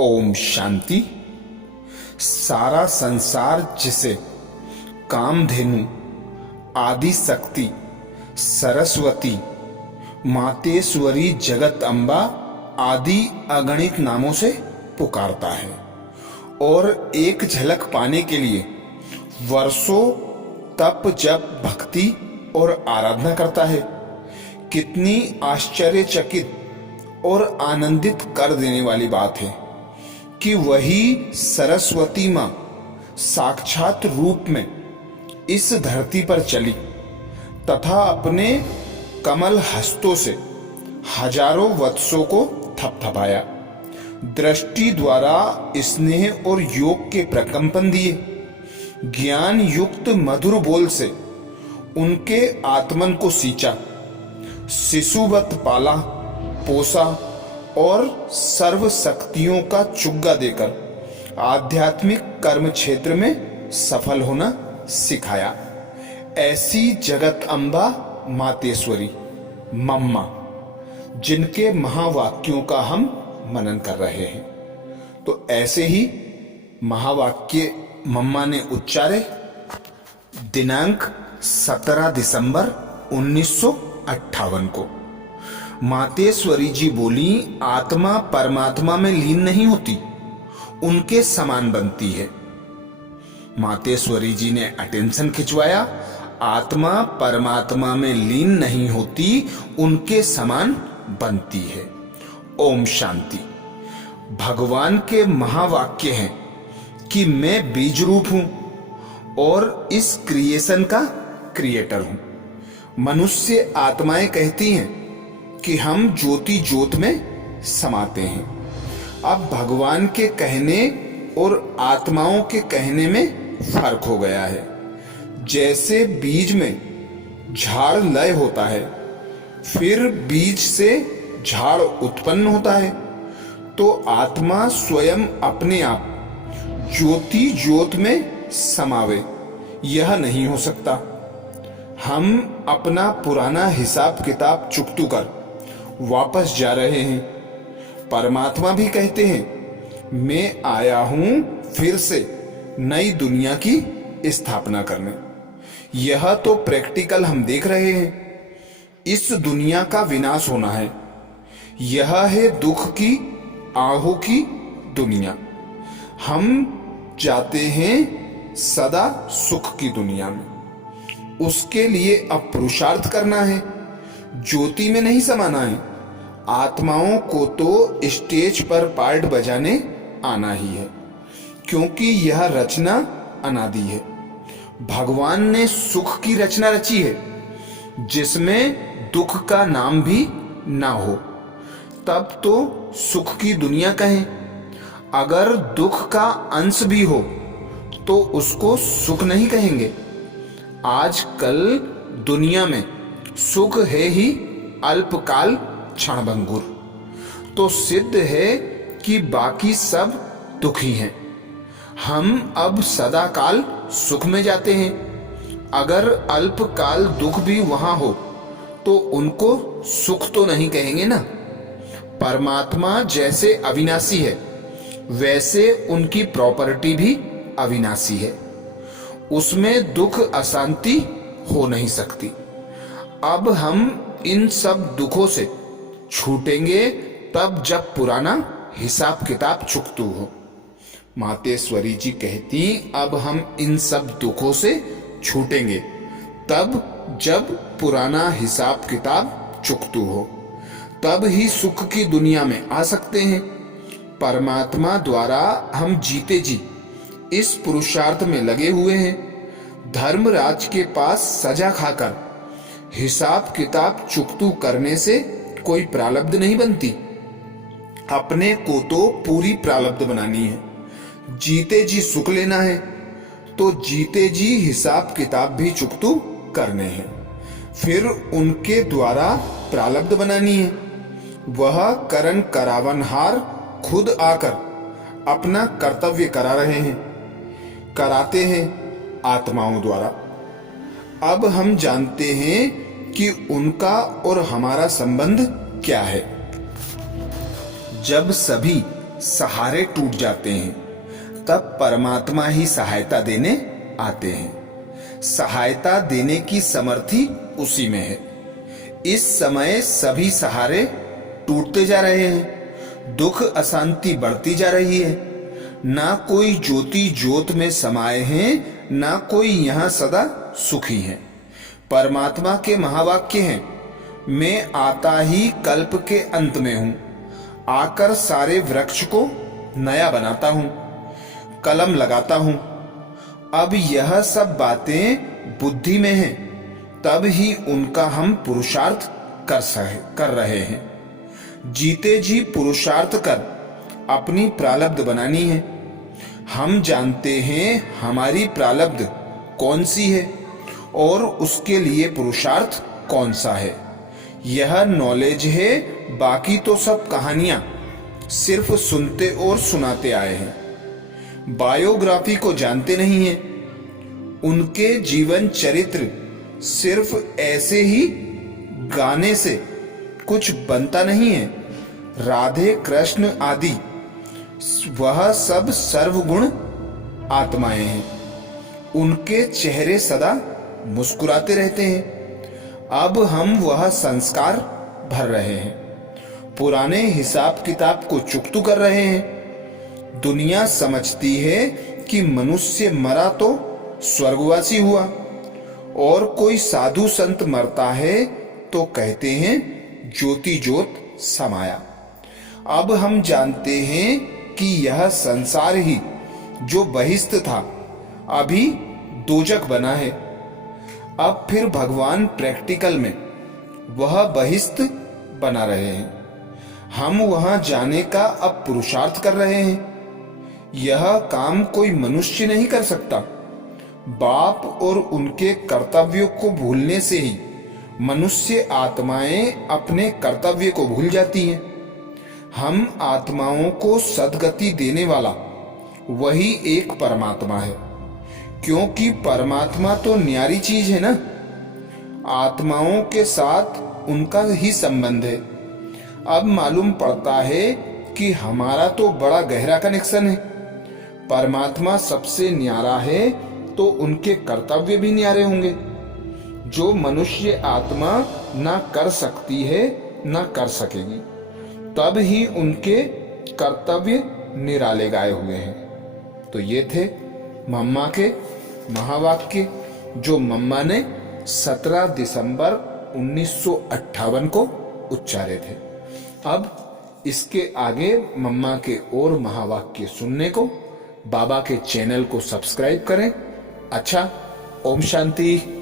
ओम शांति। सारा संसार जिसे कामधेनु, आदि शक्ति, सरस्वती, मातेश्वरी, जगत अम्बा आदि अगणित नामों से पुकारता है और एक झलक पाने के लिए वर्षों तप जप भक्ति और आराधना करता है। कितनी आश्चर्यचकित और आनंदित कर देने वाली बात है कि वही सरस्वती मां साक्षात रूप में इस धरती पर चली तथा अपने कमल हस्तों से हजारों वत्सों को थपथपाया। दृष्टि द्वारा स्नेह और योग के प्रकंपन दिए। ज्ञान युक्त मधुर बोल से उनके आत्मन को सींचा। शिशुवत पाला पोसा और सर्व शक्तियों का चुग्गा देकर आध्यात्मिक कर्म क्षेत्र में सफल होना सिखाया। ऐसी जगत अम्बा मातेश्वरी मम्मा, जिनके महावाक्यों का हम मनन कर रहे हैं, तो ऐसे ही महावाक्य मम्मा ने उच्चारे। दिनांक 17 दिसंबर 1958 को मातेश्वरी जी बोली, आत्मा परमात्मा में लीन नहीं होती, उनके समान बनती है। मातेश्वरी जी ने अटेंशन खिंचवाया, आत्मा परमात्मा में लीन नहीं होती, उनके समान बनती है। ओम शांति। भगवान के महावाक्य हैं कि मैं बीज रूप हूं और इस क्रिएशन का क्रिएटर हूं। मनुष्य आत्माएं कहती हैं कि हम ज्योति ज्योत में समाते हैं। अब भगवान के कहने और आत्माओं के कहने में फर्क हो गया है। जैसे बीज में झाड़ लय होता है, फिर बीज से झाड़ उत्पन्न होता है, तो आत्मा स्वयं अपने आप ज्योति ज्योत में समावे, यह नहीं हो सकता। हम अपना पुराना हिसाब किताब चुकतू कर वापस जा रहे हैं। परमात्मा भी कहते हैं, मैं आया हूं फिर से नई दुनिया की स्थापना करने। यह तो प्रैक्टिकल हम देख रहे हैं। इस दुनिया का विनाश होना है। यह है दुख की आहों की दुनिया। हम जाते हैं सदा सुख की दुनिया में। उसके लिए अब पुरुषार्थ करना है, ज्योति में नहीं समाना है। आत्माओं को तो स्टेज पर पार्ट बजाने आना ही है, क्योंकि यह रचना अनादि है। भगवान ने सुख की रचना रची है, जिसमें दुख का नाम भी ना हो, तब तो सुख की दुनिया कहें। अगर दुख का अंश भी हो तो उसको सुख नहीं कहेंगे। आजकल दुनिया में सुख है ही अल्पकाल क्षणभंगुर, तो सिद्ध है कि बाकी सब दुखी हैं। हम अब सदा काल सुख में जाते हैं। अगर अल्पकाल दुख भी वहां हो तो उनको सुख तो नहीं कहेंगे ना। परमात्मा जैसे अविनाशी है, वैसे उनकी प्रॉपर्टी भी अविनाशी है। उसमें दुख अशांति हो नहीं सकती। अब हम इन सब दुखों से छूटेंगे तब जब पुराना हिसाब किताब चुकतू हो। मातेश्वरी जी कहती, अब हम इन सब दुखों से छूटेंगे तब जब पुराना हिसाब किताब चुकतू हो, तब ही सुख की दुनिया में आ सकते हैं। परमात्मा द्वारा हम जीते जी इस पुरुषार्थ में लगे हुए हैं। धर्मराज के पास सजा खाकर हिसाब किताब चुकतू करने से कोई प्रारब्ध नहीं बनती। अपने को तो पूरी प्रारब्ध बनानी है। जीते जी सुख लेना है तो जीते जी हिसाब किताब भी चुकतू करने हैं। फिर उनके द्वारा प्रारब्ध बनानी है। वह करण करावनहार खुद आकर अपना कर्तव्य करा रहे हैं, कराते हैं आत्माओं द्वारा। अब हम जानते हैं कि उनका और हमारा संबंध क्या है। जब सभी सहारे टूट जाते हैं तब परमात्मा ही सहायता देने आते हैं। सहायता देने की समर्थी उसी में है। इस समय सभी सहारे टूटते जा रहे हैं, दुख अशांति बढ़ती जा रही है। ना कोई ज्योति ज्योत में समाये हैं, ना कोई यहां सदा सुखी है। परमात्मा के महावाक्य हैं, मैं आता ही कल्प के अंत में हूं, आकर सारे वृक्ष को नया बनाता हूं, कलम लगाता हूं। अब यह सब बातें बुद्धि में हैं, तब ही उनका हम पुरुषार्थ कर रहे हैं। जीते जी पुरुषार्थ कर अपनी प्रारब्ध बनानी है। हम जानते हैं हमारी प्रारब्ध कौन सी है और उसके लिए पुरुषार्थ कौन सा है। यह नॉलेज है, बाकी तो सब कहानियां सिर्फ सुनते और सुनाते आए हैं। बायोग्राफी को जानते नहीं हैं। उनके जीवन चरित्र सिर्फ ऐसे ही गाने से कुछ बनता नहीं है। राधे कृष्ण आदि वह सब सर्वगुण आत्माएं हैं। उनके चेहरे सदा मुस्कुराते रहते हैं। अब हम वह संस्कार भर रहे हैं, पुराने हिसाब किताब को चुकतू कर रहे हैं। दुनिया समझती है कि मनुष्य मरा तो स्वर्गवासी हुआ, और कोई साधु संत मरता है तो कहते हैं ज्योति ज्योत समाया। अब हम जानते हैं कि यह संसार ही जो बहिष्ठ था अभी दोजक बना है। अब फिर भगवान प्रैक्टिकल में वह बहिष्ठ बना रहे हैं। हम वहां जाने का अब पुरुषार्थ कर रहे हैं। यह काम कोई मनुष्य नहीं कर सकता। बाप और उनके कर्तव्यों को भूलने से ही मनुष्य आत्माएं अपने कर्तव्य को भूल जाती हैं। हम आत्माओं को सद्गति देने वाला वही एक परमात्मा है, क्योंकि परमात्मा तो न्यारी चीज है ना। आत्माओं के साथ उनका ही संबंध है। अब मालूम पड़ता है कि हमारा तो बड़ा गहरा कनेक्शन है। परमात्मा सबसे न्यारा है तो उनके कर्तव्य भी न्यारे होंगे, जो मनुष्य आत्मा ना कर सकती है ना कर सकेगी। तब ही उनके कर्तव्य निराले गाए हुए हैं। तो ये थे मम्मा के महावाक्य, जो मम्मा ने 17 दिसंबर 1958 को उच्चारे थे। अब इसके आगे मम्मा के और महावाक्य सुनने को बाबा के चैनल को सब्सक्राइब करें। अच्छा, ओम शांति।